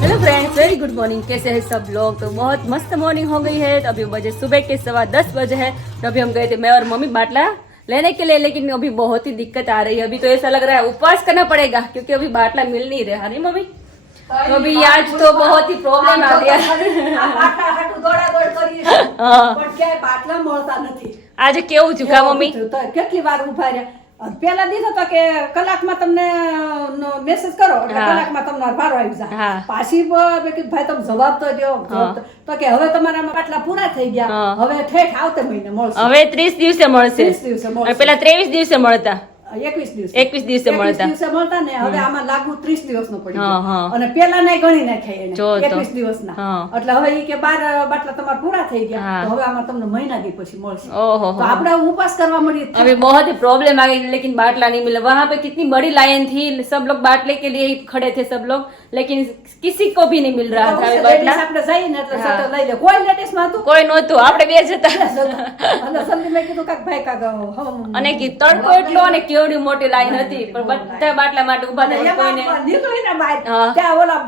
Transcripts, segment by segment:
Hello friends, very good morning. कैसे हैं सब लोग? तो बहुत मस्त मॉर्निंग हो गई है। तो अभी बजे सुबह के 10:15 बजे है। तो अभी हम गए थे मैं और मम्मी बाटला लेने के लिए, लेकिन अभी बहुत ही दिक्कत आ रही है। अभी तो ऐसा लग रहा है उपवास करना पड़ेगा, क्योंकि अभी बाटला मिल नहीं रहा। नहीं मम्मी? तो अभी आज तो बहुत ही प्रॉब्लम आ गया। આજે કેવું થયું કા મમ્મી? કેટલી વાર ઉભા રહ્યા. પેલા દીધો તો કે કલાકમાં તમને મેસેજ કરો એટલે કલાકમાં તમને ભારો આવી જાય. પાછી મેં કીધું ભાઈ તમે જવાબ તો દો. તો કે હવે તમારા બાટલા પૂરા થઈ ગયા, હવે ઠેઠ આવતે મહિને મળશે. હવે 30 દિવસે મળશે. 30 દિવસે મળશે. પેલા 23 દિવસે મળતા. 21 દિવસે મળતા ને હવે આમાં લાગુ 30 દિવસનો પડી ગયો. અને પેલા ને ગણી નાખ્યા એને 21 દિવસના. એટલે હવે ઈ કે 12 બાટલા તમારા પૂરા થઈ ગયા, તો હવે આમાં તમને મહિના દી પછી મળશે. તો આપણે ઉપવાસ કરવા મળી. अभी बहुत ही प्रॉब्लम आ गई, लेकिन बाटला नहीं मिला। वहाँ पे कितनी बड़ी लाइन थी, सब लोग बाटले के लिए ही खड़े थे सब लोग, लेकिन किसी को भी नहीं मिल रहा था बाटला। આપણે જઈએ ને એટલે સતત લઈ લે. કોઈ લેટેસ્ટ માં હતું? કોઈ નહોતું, આપણે બે જ હતા. અને સંદી મેં કીધું કાક ભાઈ કાક અને કે તડકો એટલો અને કેવડી મોટી લાઈન હતી, પણ બધા બાટલા માટે ઉભા હતા. કોઈને નીકળીને બહાર ત્યાં ઓલા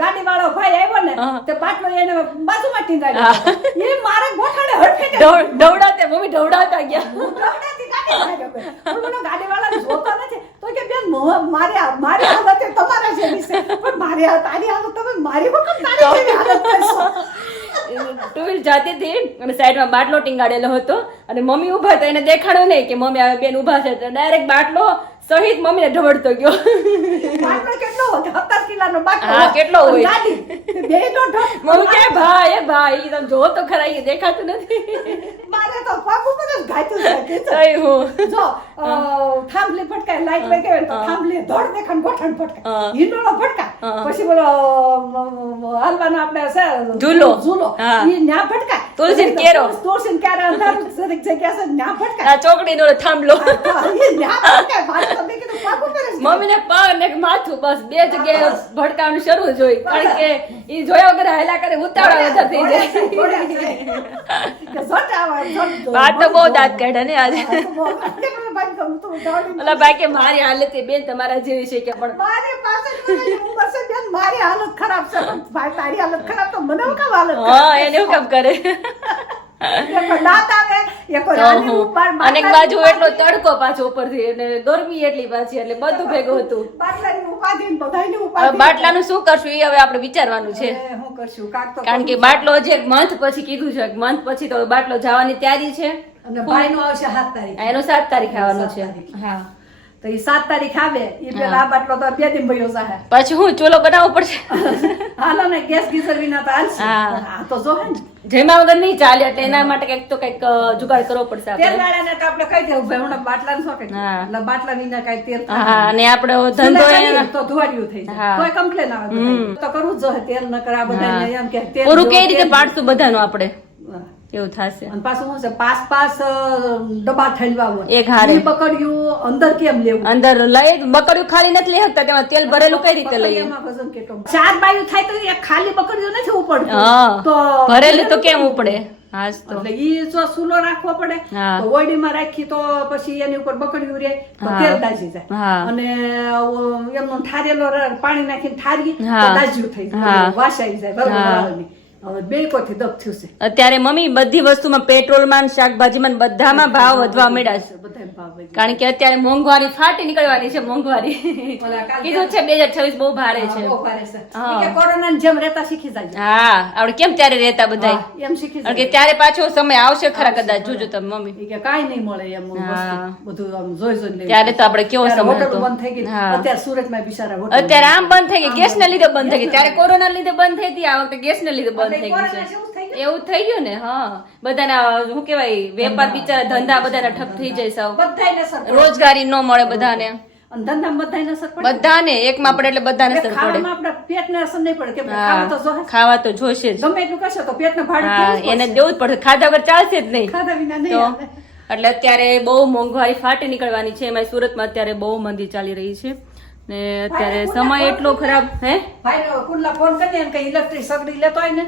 ગાડી વાળો ભાઈ આવ્યો ને તે બાટલો એને બાજુમાં ટીંગાડ્યો. એ મારે ગોઠાડે હટકે દોડાતે મમ્મી દોડાતા ગયા. ગાડી વાળા જોતા નથી તો કે બેન મારી હાલત તમારા જેવી છે, પણ તારી હાલત તમે મારી વખત તારી જેવી હાલત કરશો. ટુ વ્હીલ જાતી હતી અને સાઈડમાં બાટલો ટીંગાડેલો હતો, અને મમ્મી ઉભા હતા. એને દેખાડ્યું નહીં કે મમ્મી આ બેન ઉભા છે, ડાયરેક્ટ બાટલો સહિત મમ્મીને ઢવડતો ગયો. બાટલો કેટલો હતો? 17 કિલોનો બાટલો. હા, કેટલો હોય? ગાડી બે તો મમ્મી કે ભાઈ તમે જો તો ખરા, એ દેખાતું નથી. મારે તો પગ ઉપર જ ઘાટ્યું છે. સહી હું જો થાંભલી ફટકાય, લાઈટ વહી ગઈ તો થાંભલી ધડ દેખાણ ગોઠણ ફટકાય, હિંડોળો ફટકાય, પછી બોલો હાલવાનો આપણે છે ઝૂલો ઈ ન્યા ફટકાય, તુલસી કેરો અંધારું સરીક જગ્યા છે ન્યા ફટકાય, આ ચોકડી નો થાંભલો ઈ ન્યા ફટકાય. મારે તો મેં કીધું પગ ઉપર જ. મમ્મીને પગ ને માથું બસ બે જગ્યાએ ભટકાવાનું શરૂ જ હોય, કારણ કે ઈ જોયા વગર હેલા કરે ઉતાવળા વધારે થઈ જાય. વાત તો બહુ દાંત કાઢ્યા ને આજે. ઓલા ભાઈ કે મારી હાલત બેન તમારા જેવી છે કે, પણ મારી પાસે બેન મારી હાલત ખરાબ છે, પણ ભાઈ તારી હાલત ખરાબ તો મને કેમ હાલત? હા, એને એવું કેમ કરે? અને એક બાજુ એટલો તડકો પાછો ઉપરથી, અને ગરમી એટલી પાછી, એટલે બધું ભેગું હતું. બાટલાનું શું કરશું એ હવે આપણે વિચારવાનું છે. કારણ કે બાટલો જે મંથ પછી કીધું છે, મંથ પછી તો બાટલો જવાની તૈયારી છે. અને ભાઈ નો આવશે 7 તારીખ. એનો 7 તારીખ આવવાનો છે. હા, તો એ 7 તારીખ આવે એ પેલા આ બાટલો તો 2 દિન ભયો જાહે. પછી હું ચૂલો બનાવવો પડશે. હાલો ને ગેસ ગીઝર વિના તો હાલશે. આ તો જો હે ને જેમાં વગર નહીં ચાલે, એટલે એના માટે કઈક તો કઈક જુગાડ કરવો પડશે આપણે. તેલ વાળાને તો આપણે કહી દેવું ભાઈ હમણાં બાટલાનું શું કે એટલે બાટલા વિના કઈ તેલ. હા, અને આપણો ધંધો તો ધુવાડ્યું થઈ જાય, કોઈ કમ્પ્લેન આવે તો કરવું જ જોઈએ. તેલ ન કરા બધા એમ કે તેલ પૂરું કઈ રીતે પાડશું બધાનું આપણે, એવું થશે. અને પાછું શું છે, પાંચ ડબ્બા ઠલવા હોય એક હારે. બકડ્યું અંદર કેમ લેવું? અંદર લઈ બકડ્યું ખાલી નથી લઈ શકતા, તેમાં તેલ ભરેલું કઈ રીતે લઈએ? એમાં વજન કેટલું? 4 બાયું થાય તો એક ખાલી બકડ્યું નથી ઉપડતું. હા, તો ભરેલું તો કેમ ઉપડે? હા, તો એટલે ઈ જો સુલો રાખવો પડે. તો ઓડીમાં રાખી તો પછી એની ઉપર બકડ્યું રે તો તેલ દાજી જાય. અને એમનો ઠારેલો પાણી નાખીને ઠારી તો દાજ્યું થઈ જાય, વાસાઈ જાય. બરોબર. હવે બે કોથી દબ થયું છે અત્યારે મમ્મી. બધી વસ્તુમાં પેટ્રોલમાં, શાકભાજીમાં બધામાં ભાવ વધવા માંડ્યા છે. કારણ કે અત્યારે મોંઘવારી ફાટી નીકળવાની છે. મોંઘવારી કીધું છે 2026 બહુ ભારે છે. કોરોના જેમ રહેતા શીખી જાય. હા, આપણે કેમ ત્યારે રહેતા બધા એમ શીખી જાય, ત્યારે પાછો સમય આવશે ખરા કદાચ. જોજો તમે મમ્મી, કે કાઈ નહીં મળે એમ બધું આમ જોઈ ત્યારે તો આપણે કેવો સમય હતો. બંધ થઈ ગઈ. અત્યારે સુરતમાં બિચારા અત્યારે આમ બંધ થઈ ગઈ, ગેસ ના લીધે બંધ થઈ ગઈ. ત્યારે કોરોના લીધે બંધ થઈ હતી, આ વખતે ગેસ ના લીધે બંધ થઈ ગયું છે. એવું થઈ ગયું ને. હા, બધાના શું કેવાય, વેપાર બિચારા ધંધા બધાના ઠપ થઈ જાય. સાવ રોજગારી ન મળે બધાને. બધાને એકમાં પડે એટલે બધાને અસર પડે. પેટને અસર નહીં પડે, ખાવા તો જોશે જ. ગમે એટલું કરશે તો પેટને ભાડું એને દેવું જ પડશે. ખાધા વગર ચાલશે જ નહીં. ખાધા વિના નહીં. એટલે અત્યારે બહુ મોંઘવારી ફાટી નીકળવાની છે. એમાં સુરતમાં અત્યારે બહુ મંદી ચાલી રહી છે. ને અત્યારે સમય એટલો ખરાબ. હે ભાઈ કુંડલા ફોન કરી ને કે ઇલેક્ટ્રિક સગડી લેતો હોય ને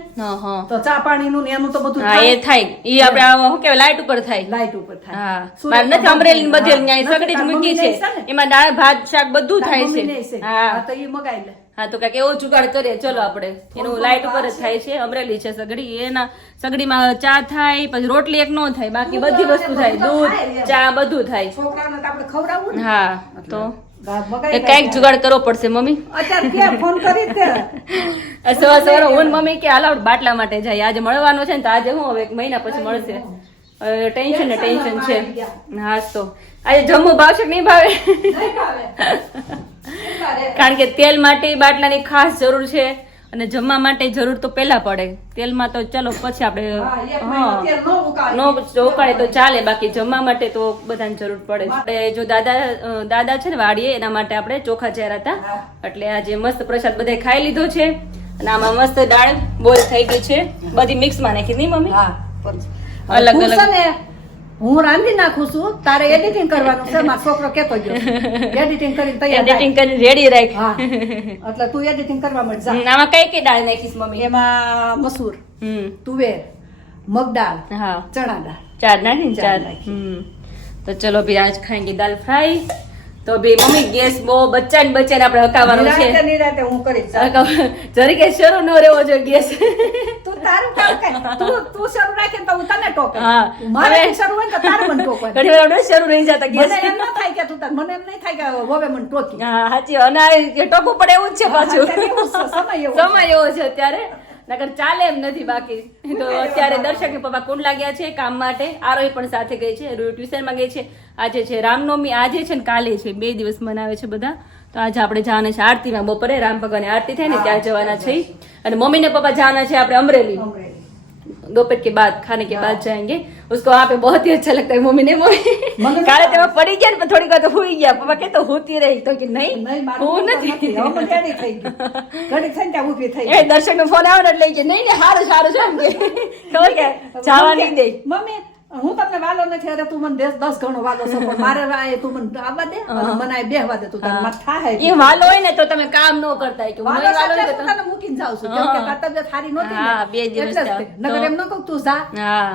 તો ચા પાણી નું ને એનું તો બધું હા એ થાય. ઈ આપણે શું કહેવાય, લાઈટ ઉપર થાય. લાઈટ ઉપર થાય. હા, મારે નથી અમરેલી ને બધે ન્યાય સગડી જ મૂકી છે. એમાં દાળ ભાત શાક બધું થાય છે. હા, તો ઈ મગાઈ લે. હા તો કાંઈક એવો જુગાડ કરીએ ચલો આપણે. એનું લાઈટ ઉપર જ થાય છે, અમરેલી છે સગડી, એના સગડીમાં ચા થાય, પછી રોટલી એક નો થાય, બાકી બધી વસ્તુ થાય, દૂધ ચા બધું થાય. છોકરાઓને તો આપણે ખવડાવવું ને. હા તો બગાડી કઈક જુગાડ કરવો પડશે મમ્મી. અત્યારે ક્યાં ફોન કરી તે સવાર સવાર હું ને મમ્મી કે હાલ આપણે બાટલા માટે જાય, આજે મળવાનું છે ને, તો આજે હું હવે 1 મહિના પછી મળશે. ટેન્શન ને ટેન્શન છે. હા તો આજે જમવું ભાવશે કે નહીં ભાવે? નહીં ભાવે. કારણ કે તેલ માટે બાટલાની ખાસ જરૂર છે અને જમવા માટે જરૂર તો પહેલા પડે. તેલમાં તો ચલો પછી આપણે નો ઉકાળે તો ચાલે, બાકી જમવા માટે તો બધાને જરૂર પડે. આપણે જો દાદા છે ને વાડીએ, એના માટે આપણે ચોખા ચાર્યા હતા, એટલે આજે મસ્ત પ્રસાદ બધા ખાઈ લીધો છે. અને આમાં મસ્ત દાળ બોલ થઈ ગઈ છે, બધી મિક્સમાં નાખી નહીં મમ્મી? અલગ અલગ હું રાંધી નાખું છું, તારે એડિટિંગ કરવાનું છે. મારો છોકરો કેતો ગયો એડિટિંગ કરીને તૈયાર એડિટિંગ કરીને રેડી રાખ. હા એટલે તું એડિટિંગ કરવા માંડ જા. આમાં કઈ કઈ દાળ નાખીશ મમ્મી? એમાં મસૂર, તુવેર, મગદાળ, હા ચણા દાળ, 4 નાખી ને 4 તો ચલો ભાઈ આજ ખાएंगे दाल फ्राई. તો ભાઈ મમ્મી ગેસ બહુ બચ્ચાને આપણે હકાવવાનું છે. નિરાતે હું કરીશ. જરી કે શરૂ ન રહેવો જોઈએ ગેસ. તું તારું કામ કર. તું શરૂ રાખે તો હું તને ટોકે. હા મારે શરૂ હોય તો તારે મને ટોકવાનું. ઘણી વાર આપણે શરૂ રહી જતા ગેસ. મને એમ ન થાય કે તું તાર, મને એમ નહીં થાય કે હવે મને ટોકી. હા સાચી, અને આ ટોકવું પડે એવું જ છે પાછું. સમય એવો છે અત્યારે, નકર ચાલે એમ નથી. બાકી તો અત્યારે દર્શક પપ્પા કુંડ લાગ્યા છે કામ માટે. આરોહી પણ સાથે ગઈ છે, ટ્યુશન માં ગઈ છે. આજે છે રામનવમી, આજે છે ને કાલે છે, 2 દિવસ મનાવે છે બધા. તો આજે આપણે જવાના છે આરતીમાં, બપોરે રામ ભગવાનની આરતી થાય ને ત્યાં જવાના છે. અને મમ્મી ને પપ્પા જવાના છે આપણે અમરેલી, दोपहर के बाद खाने के बाद जाएंगे. उसको वहाँ पे बहुत ही अच्छा लगता है मम्मी ने. मम्मी काले तेरा पड़ी गया ने થોડી વાર તો હુઈ ગયા. પપ્પા કે તો હોતી રહી, તો કે નહીં હું નથી. ઘડી થઈ ગઈ, ઘડી થઈને ત્યાં ઊભી થઈ. એ દર્શક નો ફોન આવે ને એટલે કે નહીં ને સારું સારું છે એમ કે ખબર કે જવા નહીં દે. મમ્મી હું તમને વાલો નથી, અરે તું મને 10 ગણો વાલો છો, પણ મારે તું મને આવવા દે, મને આ બેહવા દે. તું તને માથા હે એ વાલો હોય ને તો તમે કામ ન કરતા કે વાલો હોય તો તને મૂકીને જાવ છું, કેમ કે તાર તબિયત સારી નહોતી. હા 2 દિવસ નગર એમ ન કહું તું જા. હા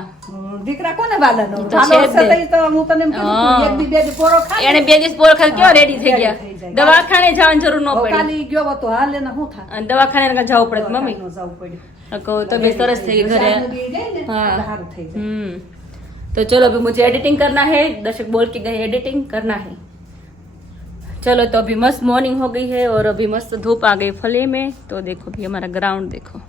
દીકરા કોને વાલા નો વાલો છે તો હું તને એમ કીધું એક દી 2 દી પોરો ખા. એને 2 દિવસ પોરો ખા કેવો રેડી થઈ ગયા. દવાખાને જવાની જરૂર ન પડી. ખાલી ગયો તો હાલ એને શું થાય, અને દવાખાને જવું પડે મમ્મી. જવું પડ્યું કહો તો બે સરસ થઈ ગઈ ઘરે. હા સારું થઈ જાય. तो चलो अभी मुझे एडिटिंग करना है. दर्शक बोल के गए एडिटिंग करना है. चलो तो अभी मस्त मॉर्निंग हो गई है और अभी मस्त धूप आ गई फले में. तो देखो भी हमारा ग्राउंड देखो.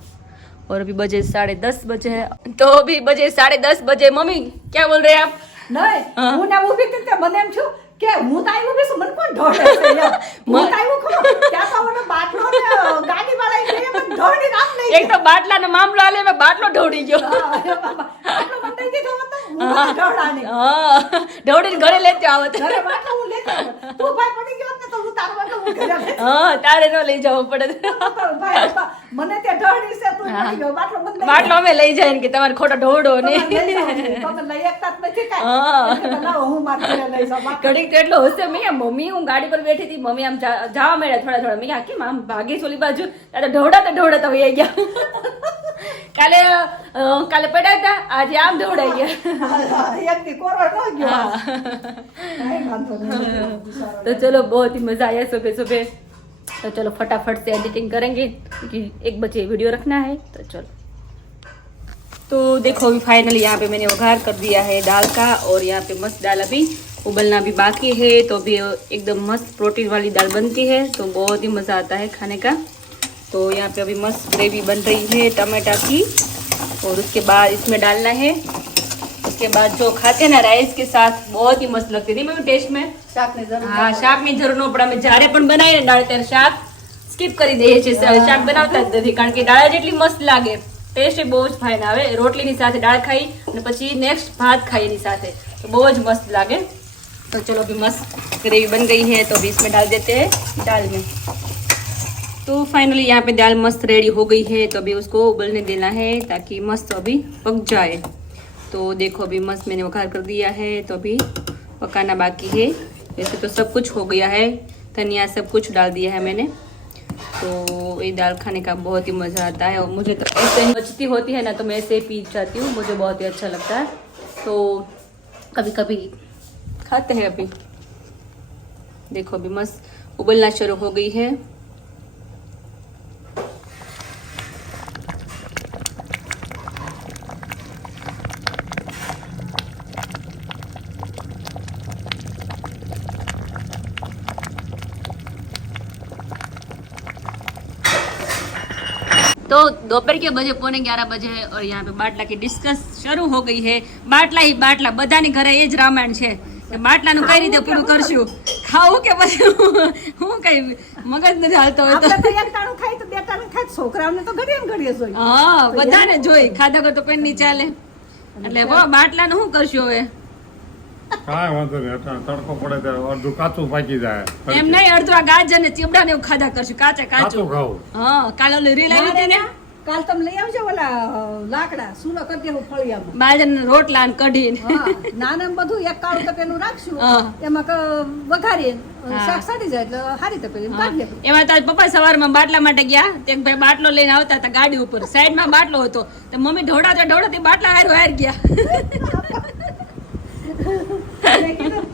और अभी बजे 10:30 बजे है. तो अभी बजे 10:30 बजे. मम्मी क्या बोल रहे हैं आप? નહીં હું ના ઊભી હતી ત્યાં મને એમ થયું કે હું તો આવી ઊભી છું, મને કોણ ઢોળે છે યાર. હું તો આવ્યું ખબર ત્યાં તો મને બાટલો ને ગાડી વાળા એટલે મને ઢોળી નામ નહીં. એક તો બાટલા નો મામલો આલે મેં બાટલો ઢોળી ગયો. બાટલો મને દઈ દીધો હતો, હું ઢોળાની. હા ઢોળીને ઘરે લેતો આવત. ઘરે બાટલો હું લેતો આવ્યો. તું ભાઈ પડી ગયો ને તો હું તારો બાટલો હું ઘરે લેતો. હા તારે ન લઈ જવો પડે. ભાઈ મને ત્યાં ઢોળી છે, તું પડી ગયો બાટલો મને દઈ. બાટલો અમે લઈ જાય ને કે તમારે ખોટો ઢોળો ને. તમે લઈ એકતા જ નથી કાંઈ. લાવો હું મારા ઘરે લઈ જાઉં. ઘડીક તો એટલો હશે. મેં મમ્મી હું ગાડી પર બેઠી હતી, મમ્મી આમ જવા મળ્યા થોડા થોડા. મેં કેમ આમ ભાગી ઓલી બાજુ, ત્યારે ઢોળાતા વહી ગયા. કાલે પડ્યા હતા, આજે આમ દોડાઈ ગયા. એક દી કોરો ન ગયો. तो चलो बहुत ही मजा आया सुबह सुबह. तो चलो फटाफट से एडिटिंग करेंगे क्योंकि 1 बजे वीडियो रखना है. तो चलो तो देखो अभी फाइनली यहाँ पे मैंने वघार कर दिया है दाल का. और यहाँ पे मस्त दाल अभी उबलना भी बाकी है. तो अभी एकदम मस्त प्रोटीन वाली दाल बनती है, तो बहुत ही मज़ा आता है खाने का. तो यहाँ पे अभी मस्त ग्रेवी बन रही है टमाटर की. और उसके बाद इसमें डालना है. उसके बाद जो खाते हैं ना राइस के साथ, बहुत ही मस्त लगती थी मेरे टेस्ट में. हाँ શાક ની જરૂર ન પડે. અમે જ્યારે પણ બનાવીએ દાળ ત્યારે શાક સ્કીપ કરી દઈએ છીએ. શાક બનાવતા જ નથી, કારણ કે દાળ જેટલી મસ્ત લાગે, ટેસ્ટ બહુ જ ફાઇન આવે. રોટલીની સાથે દાળ ખાઈ અને પછી નેક્સ્ટ ભાત ખાઈ એની સાથે, તો બહુ જ મસ્ત લાગે. तो चलो अभी मस्त ग्रेवी बन गई है, तो अभी इसमें डाल देते हैं दाल में. तो फाइनली यहाँ पे दाल मस्त रेडी हो गई है. तो अभी उसको उबलने देना है ताकि मस्त अभी पक जाए. तो देखो अभी मस्त मैंने वघार कर दिया है. तो अभी पकाना बाकी है. वैसे तो सब कुछ हो गया है, धनिया सब कुछ डाल दिया है मैंने. तो ये दाल खाने का बहुत ही मज़ा आता है. और मुझे तो ऐसे ही बचती होती है ना, तो मैं ऐसे ही पी जाती हूँ, मुझे बहुत ही अच्छा लगता है. तो कभी कभी खाते हैं. अभी देखो अभी मस्त उबलना शुरू हो गई है. तो दोपहर के बजे 11:15 बजे है और यहाँ पे बाटला की डिस्कस शुरू हो गई है। बाटला ही बाटला बधानी घरे એ જ રામાયણ છે કે બાટલાનું કઈ રીતે પૂરું કરશું, ખાવું કે પછી હું કઈ મગજ નથી હાલતો હોય તો આપણે તો એક ટાણું ખાઈ તો બે ટાણું ખાઈ, છોકરાઓને તો ઘડીએ ને ઘડીએ જોઈ. હા બધાને જોઈ, ખાધા વગર તો કોઈ નહીં ચાલે. એટલે બાટલાનું શું કરશું હવે? કાંઈ વાંધો નહીં, તડકો પડે ત્યારે અડધું કાચું પાકી જાય. એમ નહીં, અડધું આ ગાજર ને ચીબડા ને એવું ખાધા કરશું, કાચે કાચું. કાચું ખાવું. હા કાલે ઓલી રીલ આવી હતી ને, કાલ તમે લઈ આવજો ઓલા લાકડા સૂનો કરી દેવું ફળિયામાં. બાજરના રોટલા ને કઢી ને. હા, નાના બધું એક કાળું તપેલું રાખશું, હા. એમાં વઘારીએ શાક સાડી જાય એટલે હારી તપેલી કાઢીએ. એમાં તો આજ પપ્પા સવારમાં બાટલા માટે ગયા, તે એક ભાઈ બાટલો લઈને આવતા હતા ગાડી ઉપર, સાઈડમાં બાટલો હતો, તો મમ્મી ઢોળાતા બાટલા હાર ગયા. મેં કીધું,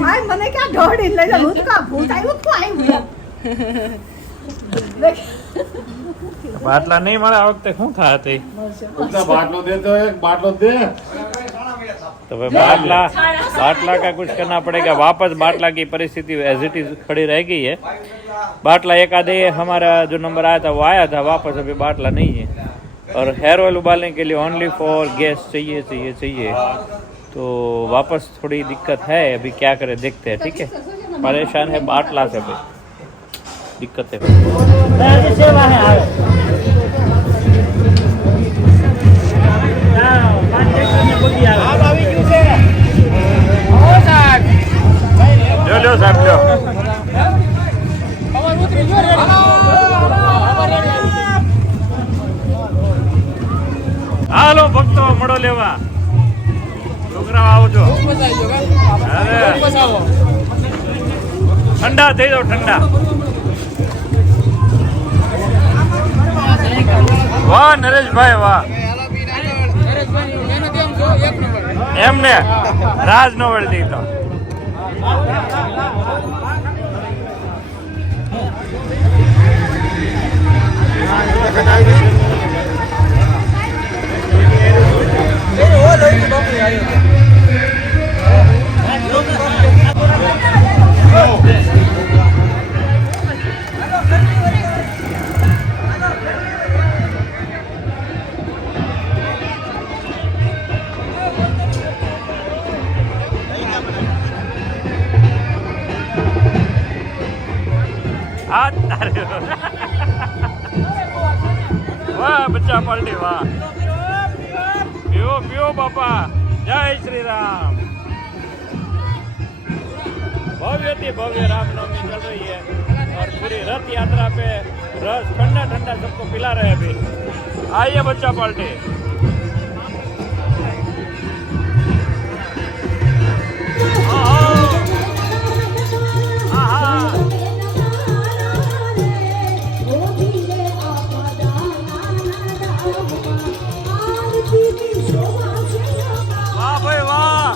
ભાઈ મને ક્યાં ઢોળી લઈ લે, હું તો કાં ભૂત આવ્યું શું આવ્યું. બાટલા નહીં મળે આ વખતે શું થાય તે ઉલ્ટા બાટલો दे तो एक बाटलो दे. तो भाई बाटला का कुछ करना पड़ेगा. वापस बाटला की परिस्थिति एज इट इज खड़ी रह गई है. बाटला एक आधे हमारा जो नंबर आया था वो आया था, वापस अभी बाटला नहीं है. और हेयर ऑयल उबालने के लिए ओनली फॉर गैस चाहिए. तो वापस थोड़ी दिक्कत है, अभी क्या करें देखते हैं. ठीक है, परेशान है बाटला से भाई, दिक्कत है. लो साहब लो. હાલો ભક્તો મળો લેવા, છોકરાઓ આવજો. ઠંડા થઈ જાઓ, ઠંડા. વાહ નરેશભાઈ વાહ. એમને રાજ નો વળતી તો વાહ બચ્ચા પલટી વાહ. પીઓ પીઓ બાપા, જય શ્રી રામ. भव्य भव्य रामनवमी चल रही है और पूरी रथ यात्रा पे रस ठंडा ठंडा सबको पिला रहे हैं. अभी आइए बच्चा पार्टी. वाह भाई वाह.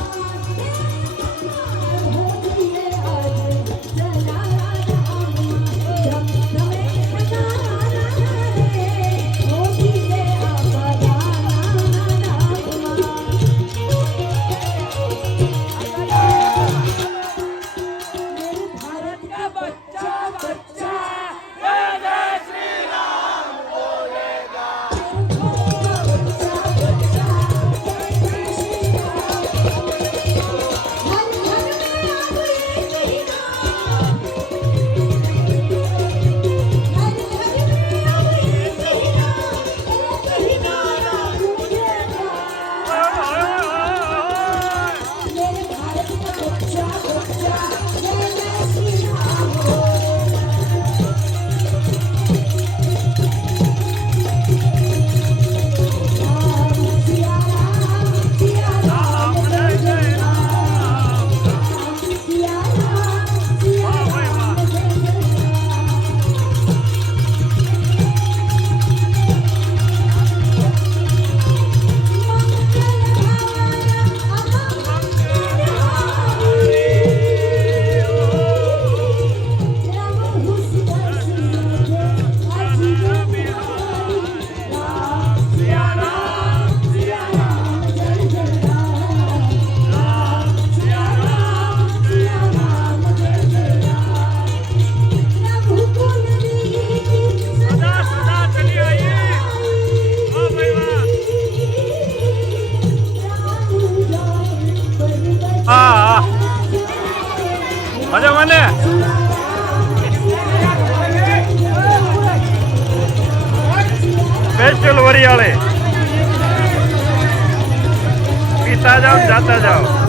मजा माने स्पेशल वरियाले पीता जाओ जाता जाओ।